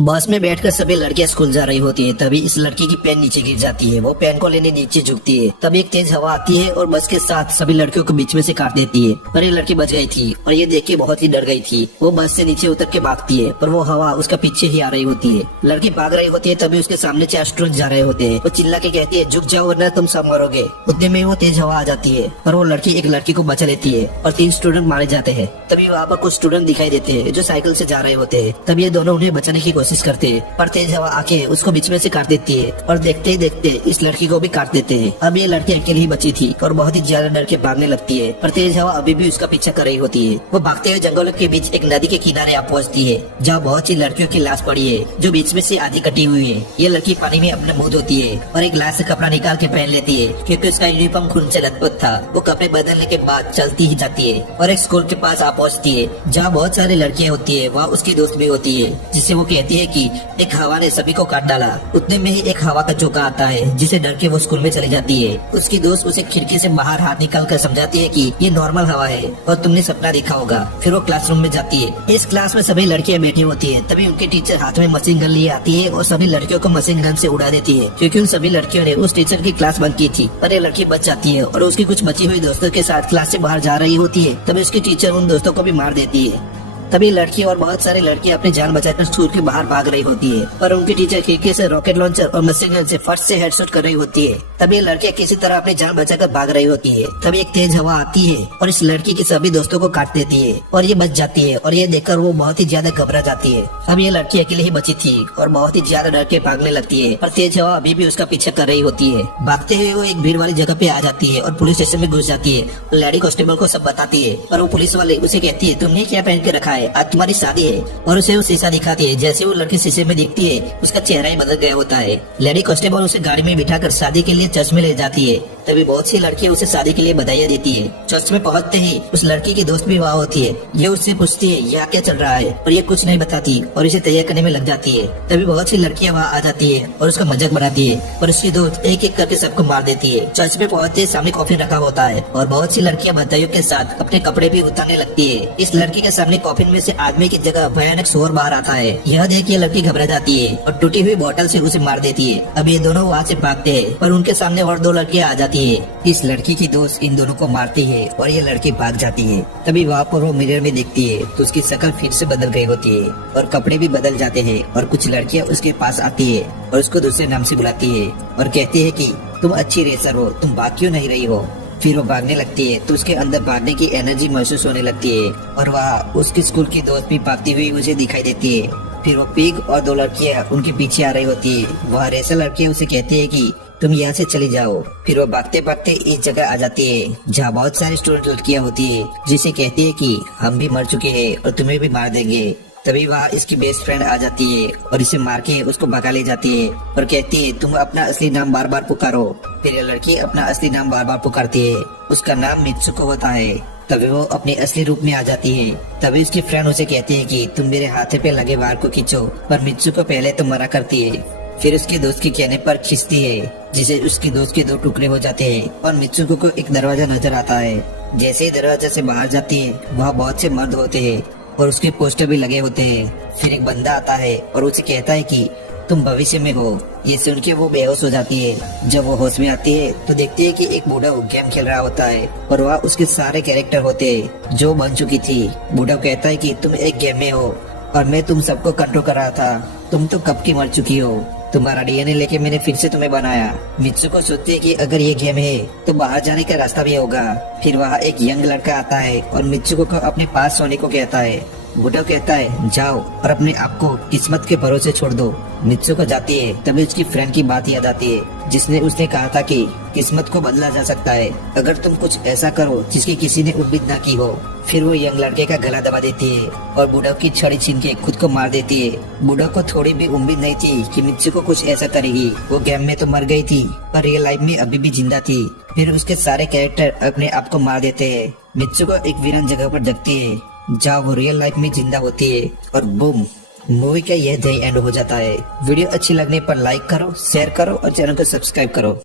बस में बैठकर सभी लड़कियां स्कूल जा रही होती है। तभी इस लड़की की पेन नीचे गिर जाती है। वो पेन को लेने नीचे झुकती है। तभी एक तेज हवा आती है और बस के साथ सभी लड़कियों को बीच में से काट देती है। पर ये लड़की बच गई थी और ये देख के बहुत ही डर गई थी। वो बस से नीचे उतर के भागती है पर वो हवा उसका पीछे ही आ रही होती है। लड़की भाग रही होती है तभी उसके सामने 4 स्टूडेंट जा रहे होते हैं। वो चिल्ला के कहती है, झुक जाओ वरना तुम सब मरोगे। उतने में वो तेज हवा आ जाती है पर वो लड़की एक लड़की को बचा लेती है और 3 स्टूडेंट मारे जाते हैं। तभी वहाँ पर कुछ स्टूडेंट दिखाई देते हैं जो साइकिल से जा रहे होते हैं। तभी ये दोनों उन्हें बचाने की कोशिश करते हैं पर तेज हवा आके उसको बीच में से काट देती है और देखते ही देखते इस लड़की को भी काट देते हैं। अब ये लड़की अकेली ही बची थी और बहुत ही ज्यादा डर के भागने लगती है पर तेज हवा अभी भी उसका पीछा कर रही होती है। वो भागते हुए जंगलों के बीच एक नदी के किनारे आ पहुंचती है जहाँ बहुत सी लड़कियों की लाश पड़ी है जो बीच में से आधी कटी हुई है। ये लड़की पानी में अपने मुंह धोती है और एक ग्लास से कपड़ा निकाल के पहन लेती है क्योंकि उसका यूनिफॉर्म खून से लथपथ था। वो कपड़े बदलने के बाद चलती ही जाती है और एक स्कूल के पास आ पहुँचती है जहाँ बहुत सारी लड़कियाँ होती है। वहाँ उसकी दोस्त भी होती है जिससे वो कहती है कि एक हवा ने सभी को काट डाला। उतने में ही एक हवा का झोंका आता है जिसे डर के वो स्कूल में चली जाती है। उसकी दोस्त उसे खिड़की से बाहर हाथ निकाल कर समझाती है कि ये नॉर्मल हवा है और तुमने सपना देखा होगा। फिर वो क्लासरूम में जाती है। इस क्लास में सभी लड़कियां बैठी होती है। तभी उनके टीचर हाथ में मशीन गन लिए आती है और सभी लड़कियों को मशीन गन से उड़ा देती है क्योंकि उन सभी लड़कियों ने उस टीचर की क्लास बंद की थी। पर ये लड़की बच जाती है और उसकी कुछ बची हुई दोस्तों के साथ क्लास से बाहर जा रही होती है। तभी उसकी टीचर उन दोस्तों को भी मार देती है। तभी लड़की और बहुत सारी लड़कियां अपनी जान बचाकर स्कूल के बाहर भाग रही होती है पर उनकी टीचर खिड़की से रॉकेट लॉन्चर और मशीन गन से फर्स्ट से हेडशॉट कर रही होती है। तभी लड़कियां किसी तरह अपनी जान बचाकर भाग रही होती है। तभी एक तेज हवा आती है और इस लड़की के सभी दोस्तों को काट देती है और ये बच जाती है और ये देखकर वो बहुत ही ज्यादा घबरा जाती है। अब ये लड़की अकेले ही बची थी और बहुत ही ज्यादा डर के भागने लगती है पर तेज हवा अभी भी उसका पीछा कर रही होती है। भागते हुए वो एक भीड़ वाली जगह पे आ जाती है और पुलिस स्टेशन में घुस जाती है। लेडी कांस्टेबल को सब बताती है पर वो पुलिस वाले उसे कहती है, तुमने क्या पहन के रखा है, आज तुम्हारी शादी है। और उसे वो शीशा दिखाती है। जैसे वो लड़की शीशे में दिखती है उसका चेहरा ही बदल गया होता है। लेडी कांस्टेबल उसे गाड़ी में बिठाकर शादी के लिए चर्च में ले जाती है। तभी बहुत सी लड़कियां उसे शादी के लिए बधाइयां देती है। चर्च में पहुंचते ही उस लड़की की दोस्त भी वहाँ होती है। ये उससे पूछती है यहाँ क्या चल रहा है और ये कुछ नहीं बताती और इसे तैयार करने में लग जाती है। तभी बहुत सी लड़कियां वहाँ आ जाती है और उसका मजाक बनाती है और उसकी दोस्त एक एक करके सबको मार देती है। चर्च में पहुंचते सामने कॉफिन रखा होता है और बहुत सी लड़कियां बधाइयों के साथ अपने कपड़े भी उतारने लगती है। इस लड़की के सामने कॉफिन में से आदमी की जगह भयानक शोर बाहर आता है। यह देख ये लड़की घबरा जाती है और टूटी हुई बोतल से उसे मार देती है। अब ये दोनों वहाँ से भागते हैं पर उनके सामने और 2 लड़कियां आ जाती है। इस लड़की की दोस्त इन दोनों को मारती है और ये लड़की भाग जाती है। तभी वहाँ पर वो मिरर में देखती है तो उसकी शक्ल फिर से बदल गई होती है और कपड़े भी बदल जाते हैं और कुछ लड़कियाँ उसके पास आती है और उसको दूसरे नाम से बुलाती है और कहती है कि तुम अच्छी रेसर हो, तुम भाग क्यों नहीं रही हो। फिर वो भागने लगती है तो उसके अंदर भागने की एनर्जी महसूस होने लगती है और वहाँ उसकी स्कूल की दोस्त भी भागती हुई उसे दिखाई देती है। फिर वो पिग और 2 लड़कियाँ उनके पीछे आ रही होती है। वहाँ रेसर लड़कियाँ उसे कहती है कि तुम यहाँ से चली जाओ। फिर वो भागते भागते इस जगह आ जाती है जहाँ बहुत सारी स्टूडेंट लड़कियाँ होती है जिसे कहती है कि हम भी मर चुके हैं और तुम्हें भी मार देंगे। तभी वहाँ इसकी बेस्ट फ्रेंड आ जाती है और इसे मार के उसको भगा ले जाती है और कहती है तुम अपना असली नाम बार बार पुकारो। फिर ये लड़की अपना असली नाम बार बार पुकारती है। उसका नाम मित्सुको होता है। तभी वो अपने असली रूप में आ जाती है। तभी उसकी फ्रेंड उसे कहती है कि तुम मेरे हाथे पे लगे वार को खींचो पर मित्सुको पहले तो मना करती है। फिर उसके दोस्त के कहने पर खींचती है जिसे उसकी दोस्त के 2 टुकड़े हो जाते हैं और मित्सुको को एक दरवाजा नजर आता है। जैसे ही दरवाजा से बाहर जाती है वहाँ बहुत से मर्द होते हैं और उसके पोस्टर भी लगे होते हैं। फिर एक बंदा आता है और उसे कहता है कि तुम भविष्य में हो। ये सुन के वो बेहोश हो जाती है। जब वो होश में आती है तो देखती है कि एक बूढ़ा गेम खेल रहा होता है और वहाँ उसके सारे कैरेक्टर होते हैं जो बन चुकी थी। बूढ़ा कहता है कि तुम एक गेम में हो और मैं तुम सबको कंट्रोल कर रहा था। तुम तो कब की मर चुकी हो। तुम्हारा डीएनए लेके मैंने फिर से तुम्हें बनाया। मित्सुको सोचती है कि अगर ये गेम है तो बाहर जाने का रास्ता भी होगा। फिर वहाँ एक यंग लड़का आता है और मित्सुको को अपने पास सोने को कहता है। बूढ़ा कहता है जाओ और अपने आप को किस्मत के भरोसे छोड़ दो। मित्सुको जाती है। तभी उसकी फ्रेंड की बात याद आती है जिसने उसने कहा था कि किस्मत को बदला जा सकता है अगर तुम कुछ ऐसा करो जिसकी किसी ने उम्मीद ना की हो। फिर वो यंग लड़के का गला दबा देती है और बूढ़ा की छड़ी छीन के खुद को मार देती है। बूढ़ा को थोड़ी भी उम्मीद नहीं थी कि मित्सुको कुछ ऐसा करेगी। वो गेम में तो मर गई थी पर रियल लाइफ में अभी भी जिंदा थी। फिर उसके सारे कैरेक्टर अपने आप को मार देते हैं। मित्सुको एक वीरान जगह पर जगती है जहाँ वो रियल लाइफ में जिंदा होती है और बूम, मूवी का यह जय एंड हो जाता है। वीडियो अच्छी लगने पर लाइक करो, शेयर करो और चैनल को सब्सक्राइब करो।